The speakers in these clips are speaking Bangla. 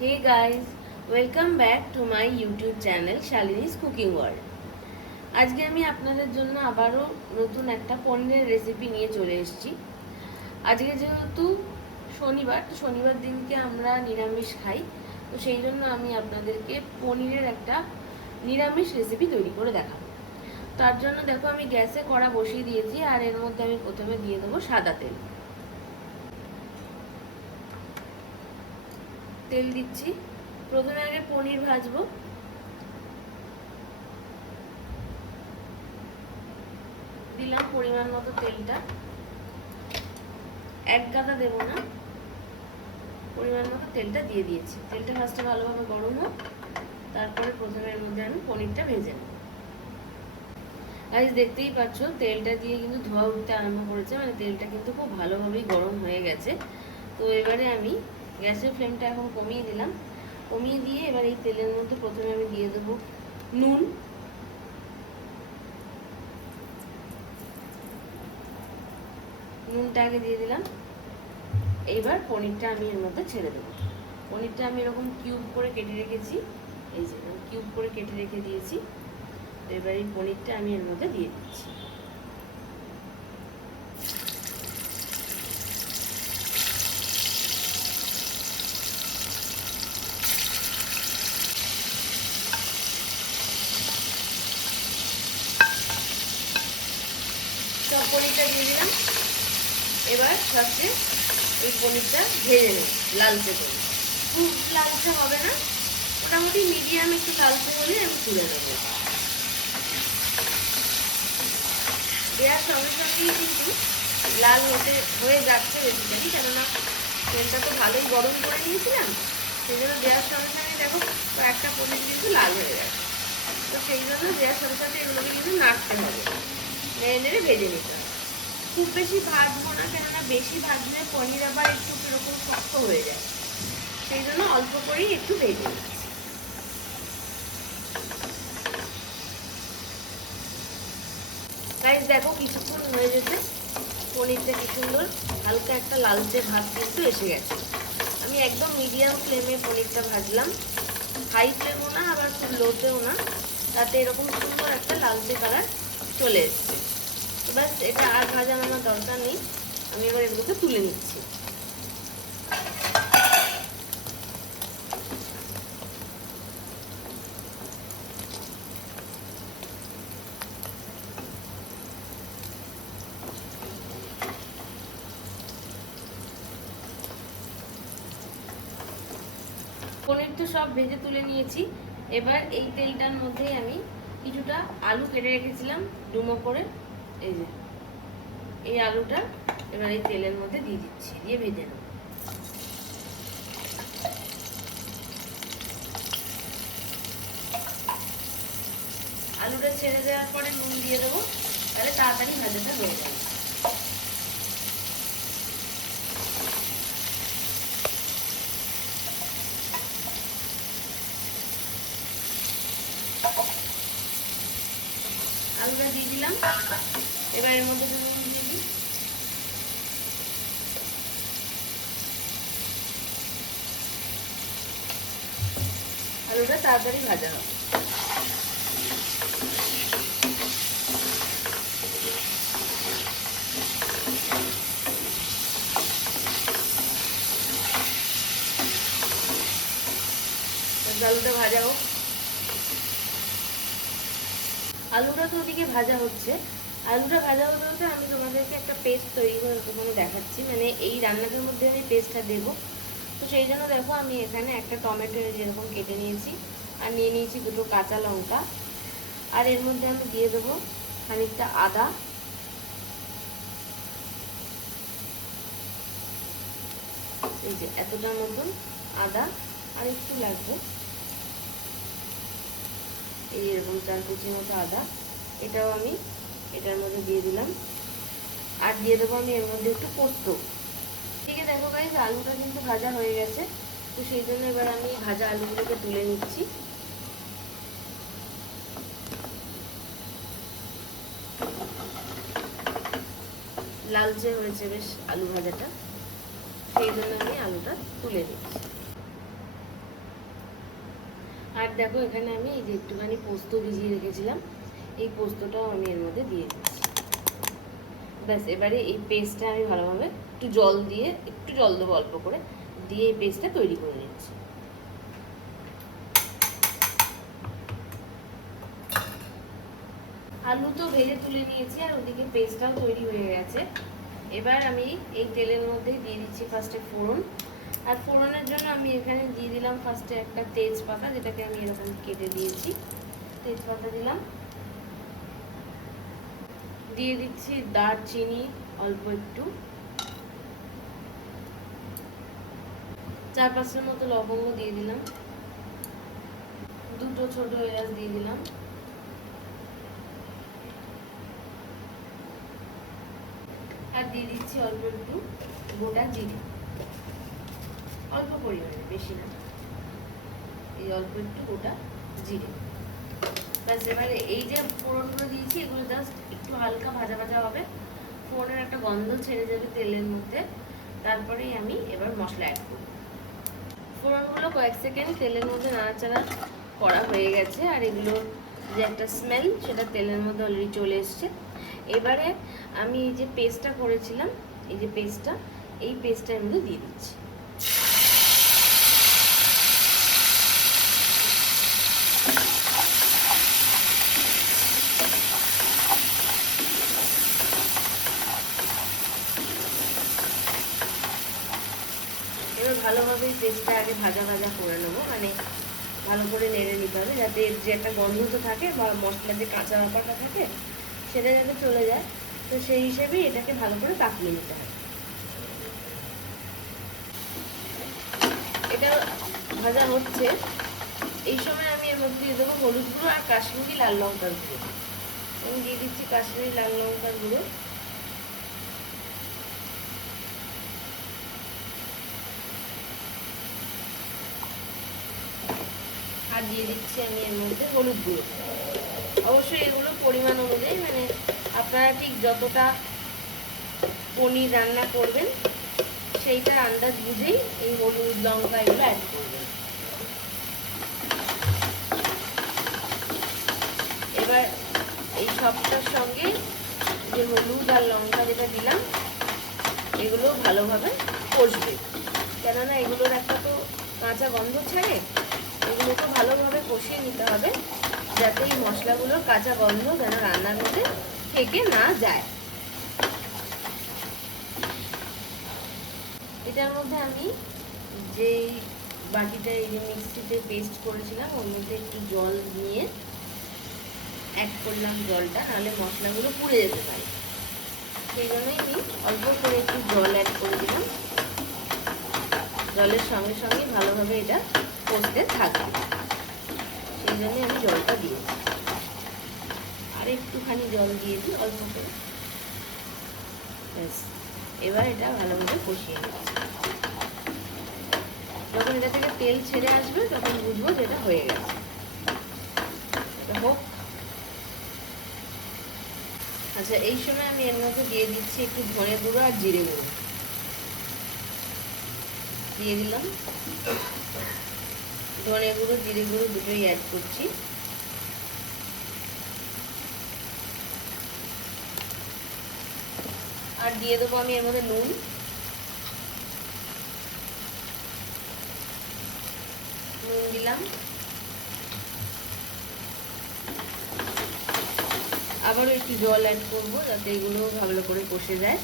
Hey guys, welcome back to my YouTube channel Shalini's Cooking World. আজকে আমি আপনাদের জন্য আবারও নতুন একটা পনিরের রেসিপি নিয়ে চলে এসেছি। আজকে যেহেতু শনিবার দিনকে আমরা নিরামিষ খাই, তো সেই জন্য আমি আপনাদেরকে পনিরের একটা নিরামিষ রেসিপি তৈরি করে দেখাবো। তার জন্য দেখো আমি গ্যাসে কড়া বসিয়ে দিয়েছি, আর এর মধ্যে আমি প্রথমে দিয়ে দেবো সাদা তেল। তেল দিচ্ছি। প্রথমে আগে পনির ভাজবো। দিলাম পরিমাণ মতো তেলটা, এক গাদা দেবো না, পরিমাণ মতো তেলটা দিয়ে দিয়েছি। তেলটা ফার্স্টে ভালোভাবে গরম হোক, তারপরে প্রথমে এর মধ্যে আমি পনিরটা ভেজে নেব। আজ দেখতেই পাচ্ছ তেলটা দিয়ে কিন্তু ধোয়া উঠতে আরম্ভ করেছে, মানে তেলটা কিন্তু খুব ভালোভাবেই গরম হয়ে গেছে। তো এবারে আমি গ্যাসের ফ্লেমটা এখন কমিয়ে দিলাম। কমিয়ে দিয়ে এবার এই তেলের মধ্যে প্রথমে আমি দিয়ে দেবো নুন, নুনটা আগে দিয়ে দিলাম। এইবার পনিরটা আমি এর মধ্যে ছেড়ে দেবো। পনিরটা আমি এরকম কিউব করে কেটে রেখেছি, এই যে কিউব করে কেটে রেখে দিয়েছি। এবার এই পনিরটা আমি এর মধ্যে দিয়ে দিচ্ছি। সব পনিরটা দিয়ে দিলাম। এবার ফার্স্টে এই পনিরটা ভেজে নেব লালচে করে। খুব লালচে হবে না, মোটামুটি মিডিয়াম একটু লালচে হলে আমি তুলে নেব। দেওয়ার সঙ্গে সঙ্গেই কিন্তু লাল হয়ে যাচ্ছে বেসিক্যালি, কেননা তেলটা তো ভালোই গরম করে নিয়েছিলাম। সেই জন্য দেওয়ার সঙ্গে সঙ্গে দেখো একটা পনির কিন্তু লাল হয়ে গেছে। তো সেই জন্য দেওয়ার সাথে সাথে এগুলোকে কিন্তু নাড়তে হবে, নেড়ে নেড়ে ভেজে নিতে হবে। খুব বেশি ভাজবো না, কেননা বেশি ভাজলে পনির আবার একটু এরকম শক্ত হয়ে যায়। সেই জন্য অল্প করেই একটু ভেজে নিচ্ছি। গাইস দেখো কিছুক্ষণ হয়ে যেতে পনিরটা কি সুন্দর হালকা একটা লালচে ভাব কিন্তু এসে গেছে। আমি একদম মিডিয়াম ফ্লেমে পনিরটা ভাজলাম, হাই ফ্লেমও না আবার খুব লোতেও না, তাতে এরকম সুন্দর একটা লালচে কালার চলে এসছে। তো ব্যাস, এটা আর ভাজার আমার দরকার নেই। আমি এবার এগুলোকে তুলে নিচ্ছি। পনির তো সব ভেজে তুলে নিয়েছি। এবার এই তেলটার মধ্যেই আমি কিছুটা আলু কেটে রেখেছিলাম ডুমো করে, এই যে এই আলুটা এবার এই তেলের মধ্যে দিয়ে দিচ্ছি, দিয়ে ভেজে নেব। আলুটা ছেড়ে দেওয়ার পরে নুন দিয়ে দেবো, তাহলে তাড়াতাড়ি ভাজাটা হয়ে যাবে। আলুটা দিয়ে দিলাম। এবার এর মধ্যে নুন দিয়ে দিই। আলুটা তাড়াতাড়ি ভাজা হবে। আলুটা ভাজা হোক। আলুটা তো ওদিকে ভাজা হচ্ছে। আলুটা ভাজা হতে হতে আমি তোমাদেরকে একটা পেস্ট তৈরি করে ওখানে দেখাচ্ছি, মানে এই রান্নাটার মধ্যে আমি পেস্টটা দেবো। তো সেই জন্য দেখো আমি এখানে একটা টমেটো যেরকম কেটে নিয়েছি, আর নিয়ে নিয়েছি দুটো কাঁচা লঙ্কা, আর এর মধ্যে আমি দিয়ে দেবো খানিকটা আদা, এই যে এতটার মতন আদা, আর একটু লাগবে এই এরকম 4 কুচির মতো আদা, এটাও আমি এটার মধ্যে দিয়ে দিলাম। আর দিয়ে দেবো আমি এর মধ্যে একটু পোস্ত। ঠিক আছে, দেখো গাইস আলুটা কিন্তু ভাজা হয়ে গেছে। তো সেই জন্য এবার আমি ভাজা আলুগুলোকে তুলে নিচ্ছি। লালচে হয়েছে বেশ আলু ভাজাটা, সেই জন্য আমি আলুটা তুলে নিচ্ছি। আর দেখো এখানে আমি এই যে একটুখানি পোস্ত ভিজিয়ে রেখেছিলাম, এই পোস্তটাও আমি এর মধ্যে দিয়ে দিচ্ছি। ব্যাস এবারে এই পেস্টটা আমি ভালোভাবে একটু জল দেবো অল্প করে, দিয়ে এই পেস্টটা তৈরি করে নিচ্ছি। আলু তো ভেজে তুলে নিয়েছি আর ওদিকে পেস্টটাও তৈরি হয়ে গেছে। এবার আমি এই তেলের মধ্যে দিয়ে দিচ্ছি ফার্স্টে ফোড়ন। আর ফোড়নের জন্য আমি এখানে দিয়ে দিলাম ফার্স্টে একটা তেজপাতা, যেটাকে আমি এরকম কেটে দিয়েছি। তেজপাতা দিলাম, দিয়ে দিচ্ছি দারচিনি অল্প একটু, 4-5টার মতো লবঙ্গ দিয়ে দিলাম, 2টো ছোট এলাচ দিয়ে দিলাম, আর দিয়ে দিচ্ছি অল্প একটু গোটা জিরে, অল্প পরিমাণে, বেশি না, এই অল্প একটু গোটা জিরে। ব্যাস এবারে এই যে ফোড়নগুলো দিয়েছি এগুলো জাস্ট একটু হালকা ভাজা ভাজা হবে, ফোড়নের একটা গন্ধ ছেড়ে যাবে তেলের মধ্যে, তারপরেই আমি এবার মশলা অ্যাড করব। ফোড়নগুলো কয়েক সেকেন্ড তেলের মধ্যে নাড়াচাড়া করা হয়ে গেছে, আর এগুলো যে একটা স্মেল সেটা তেলের মধ্যে অলরেডি চলে এসছে। এবারে আমি এই যে পেস্টটা করেছিলাম, এই যে পেস্টটা, এই পেস্টটা আমি দিয়ে দিচ্ছি। এবার ভালোভাবে পেস্টটা আগে ভাজা ভাজা করে নেবো, মানে ভালো করে নেড়ে নিতে হবে, যাতে যে একটা গন্ধ তো থাকে বা মশলার যে কাঁচা ব্যাপারটা থাকে সেটা যাতে চলে যায়। তো সেই হিসেবেই এটাকে ভালো করে পাকিয়ে নিতে হবে। এটা ভাজা হচ্ছে, এই সময় আমি এর মধ্যে দিয়ে দেবো হলুদ গুঁড়ো আর কাশ্মীরি লাল লঙ্কার গুঁড়ো। আমি দিয়ে দিচ্ছি কাশ্মীরি লাল লঙ্কার গুঁড়ো, আর দিয়ে দিচ্ছি আমি এর মধ্যে হলুদ গুঁড়ো। অবশ্যই এগুলো পরিমাণ অনুযায়ী, মানে আপনারা ঠিক যতটা পনির রান্না করবেন সেইটার আন্দাজ বুঝেই এই হলুদ লঙ্কা এগুলো অ্যাড করবেন। এবার এই সবটার সঙ্গে যে হলুদ আর লঙ্কা যেটা দিলাম এগুলো ভালোভাবে কষবে, কেননা এগুলোর একটা তো কাঁচা গন্ধ ছাড়ে, এগুলোকে ভালোভাবে কষিয়ে নিতে হবে যাতে এই মশলাগুলোর কাঁচা গন্ধ যেন রান্নার মধ্যে থেকে না যায়। এটার মধ্যে আমি যেই বাটিটা এই যে মিক্সিতে পেস্ট করেছিলাম ওর মধ্যে একটু জল নিয়ে অ্যাড করলাম জলটা, নাহলে মশলাগুলো পুড়ে যেতে পারে। সেই জন্যই আমি অল্প করে একটু জল অ্যাড করে দিলাম, জলের সঙ্গে সঙ্গে ভালোভাবে এটা কষতে থাকবে, সেই জন্যই আমি জলটা দিয়েছি। আর একটুখানি জল দিয়ে দিই অল্প করে, ব্যাস এবার এটা ভালোভাবে কষিয়ে নিচ্ছি। যখন এটা থেকে তেল ছেড়ে আসবে তখন বুঝবো যে এটা হয়ে গেছে। এটা হোক। আচ্ছা, এই সময় আমি এর মধ্যে দিয়ে দিচ্ছি একটু ধনে গুঁড়ো আর জিরে গুঁড়ো দিয়ে দিলাম। ধনে গুঁড়ো জিরে গুঁড়ো দুটোই অ্যাড করছি। আর দিয়ে দেবো আমি এর মধ্যে নুন, দিলাম। আবারও একটু জল অ্যাড করবো যাতে এগুলো ভালো করে কষে যায়।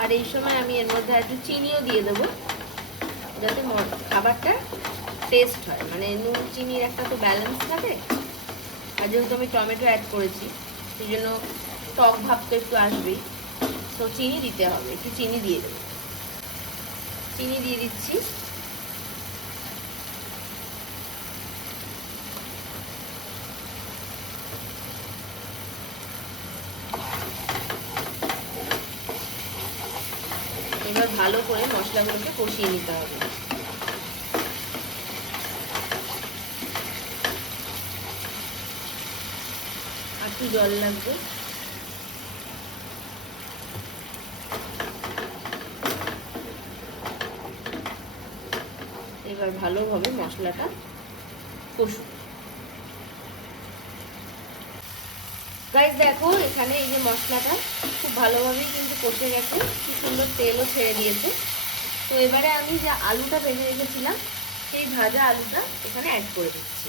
আর এই সময় আমি এর মধ্যে একটু চিনিও দিয়ে দেবো যাতে খাবারটা টেস্ট হয়, মানে নুন চিনির একটা তো ব্যালেন্স থাকে। আর যেহেতু আমি টমেটো অ্যাড করেছি সেই জন্য টক ভাব তো একটু আসবেই, তো চিনি দিতে হবে, একটু চিনি দিয়ে দেবো। চিনি দিয়ে দিচ্ছি। এবার ভালো করে মশলাগুলোকে কষিয়ে নিতে হবে। আর একটু জল লাগবে। ভালোভাবে মশলাটা কষুক। গাইস দেখো এখানে এই যে মশলাটা খুব ভালোভাবেই কিন্তু কষে গেছে, কি সুন্দর তেলও ছেড়ে দিয়েছে। তো এবারে আমি যে আলুটা ভেজে রেখেছিলাম সেই ভাজা আলুটা এখানে অ্যাড করে দিচ্ছি,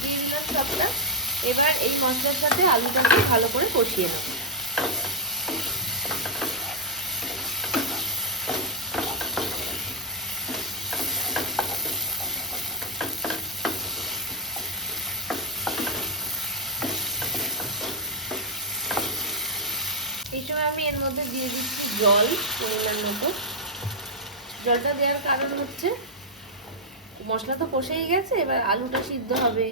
দিয়ে দিলাম সবটা। এবার এই মশলার সাথে আলুটাকে ভালো করে কষিয়ে নেব। এই সময় আমি এর মধ্যে দিয়ে দিচ্ছি জল পরিমাণ মতো। জলটা দেওয়ার কারণ হচ্ছে মশলা তো কষেই গেছে, এবার আলুটা সিদ্ধ হবে,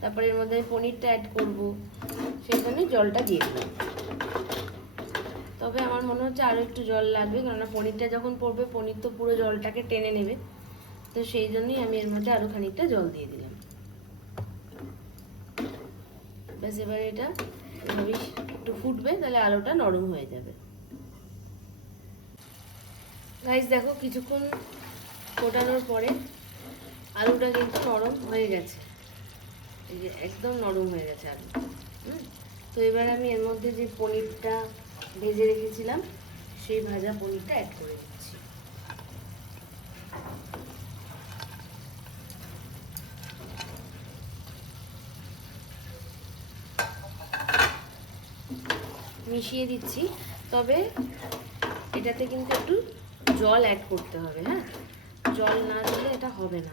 তারপরে এর মধ্যে পনিরটা অ্যাড করব, সেই জন্যই জলটা দিয়ে দিলাম। তবে আমার মনে হচ্ছে আরও একটু জল লাগবে, কেননা পনিরটা যখন পড়বে পনির তো পুরো জলটাকে টেনে নেবে, তো সেই জন্যই আমি এর মধ্যে আরও খানিকটা জল দিয়ে দিলাম। ব্যাস এবার এটা এভাবেই একটু ফুটবে, তাহলে আলুটা নরম হয়ে যাবে। গাইস দেখো কিছুক্ষণ ফোটানোর পরে আলুটা কিন্তু নরম হয়ে গেছে, এই যে একদম নরম হয়ে গেছে আলু। তো এবার আমি এর মধ্যে যে পনিরটা ভেজে রেখেছিলাম সেই ভাজা পনিরটা অ্যাড করে দিচ্ছি। মিশিয়ে দিচ্ছি, তবে এটাতে কিন্তু একটু জল অ্যাড করতে হবে। হ্যাঁ, জল না দিলে এটা হবে না,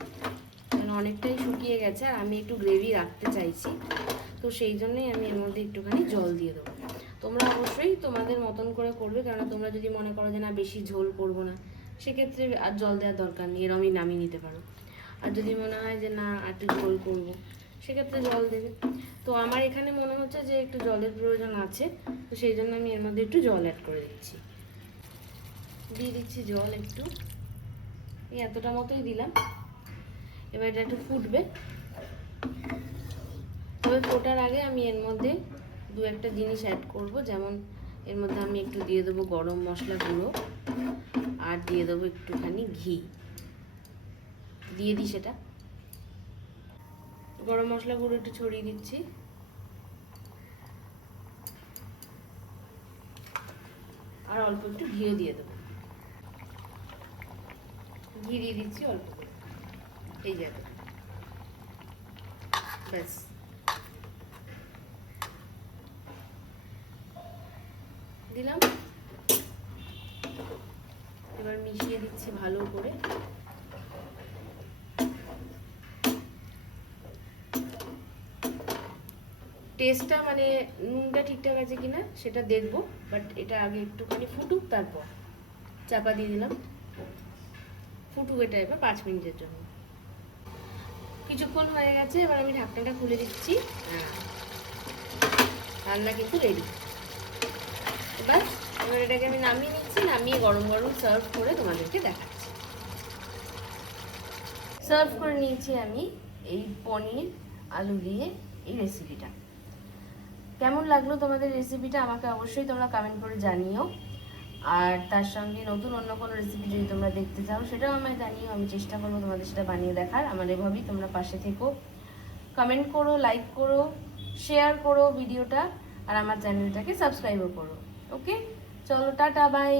কারণ অনেকটাই শুকিয়ে গেছে আর আমি একটু গ্রেভি রাখতে চাইছি, তো সেই জন্যই আমি এর মধ্যে একটুখানি জল দিয়ে দেবো। তোমরা অবশ্যই তোমাদের মতন করে করবে, কেননা তোমরা যদি মনে করো যে না বেশি ঝোল করবো না, সেক্ষেত্রে আর জল দেওয়ার দরকার নেই, এরমই নামিয়ে নিতে পারো। আর যদি মনে হয় যে না একটু ঝোল করবো, সেক্ষেত্রে জল দেবে। তো আমার এখানে মনে হচ্ছে যে একটু জলের প্রয়োজন আছে, তো সেই জন্য আমি এর মধ্যে একটু জল অ্যাড করে দিচ্ছি। দিয়ে দিচ্ছি জল একটু, এই এতটা মতোই দিলাম। এবার এটা একটু ফুটবে, তবে ফোটার আগে আমি এর মধ্যে দু একটা জিনিস অ্যাড করব, যেমন এর মধ্যে আমি একটু দিয়ে দেবো গরম মশলা গুঁড়ো, আর দিয়ে দেবো একটুখানি ঘি। দিয়ে দিই সেটা, গরম মশলা গুঁড়ো একটু ছড়িয়ে দিচ্ছি, আর অল্প একটু ঘিও দিয়ে দেবো। ঘি দিয়ে দিচ্ছি অল্প করে, এই যাবে, ব্যাস। দিলাম, এবার মিশিয়ে দিচ্ছি ভালো করে। টেস্টটা মানে নুনটা ঠিকঠাক আছে কিনা সেটা দেখবো, বাট এটা আগে একটুখানি ফুটুক, তারপর চাপা দিয়ে দিলাম। ফুটুক এটা এবার 5 মিনিটের জন্য। কিছুক্ষণ হয়ে গেছে, এবার আমি ঢাকনাটা খুলে দিচ্ছি। রান্না কিন্তু রেডি। এবার এটাকে আমি নামিয়ে নিচ্ছি, নামিয়ে গরম গরম সার্ভ করে তোমাদেরকে দেখাচ্ছি। সার্ভ করে নিয়েছি আমি এই পনির আলু দিয়ে এই রেসিপিটা। কেমন লাগলো তোমাদের রেসিপিটা আমাকে অবশ্যই তোমরা কমেন্ট করে জানিও, আর তার সঙ্গে নতুন অন্য কোনো রেসিপি যদি তোমরা দেখতে চাও সেটাও আমায় জানিও, আমি চেষ্টা করবো তোমাদের সেটা বানিয়ে দেখার। আমার এভাবেই তোমরা পাশে থেকো, কমেন্ট করো, লাইক করো, শেয়ার করো ভিডিওটা, আর আমার চ্যানেলটাকে সাবস্ক্রাইবও করো। ওকে, চলো টাটা, বাই।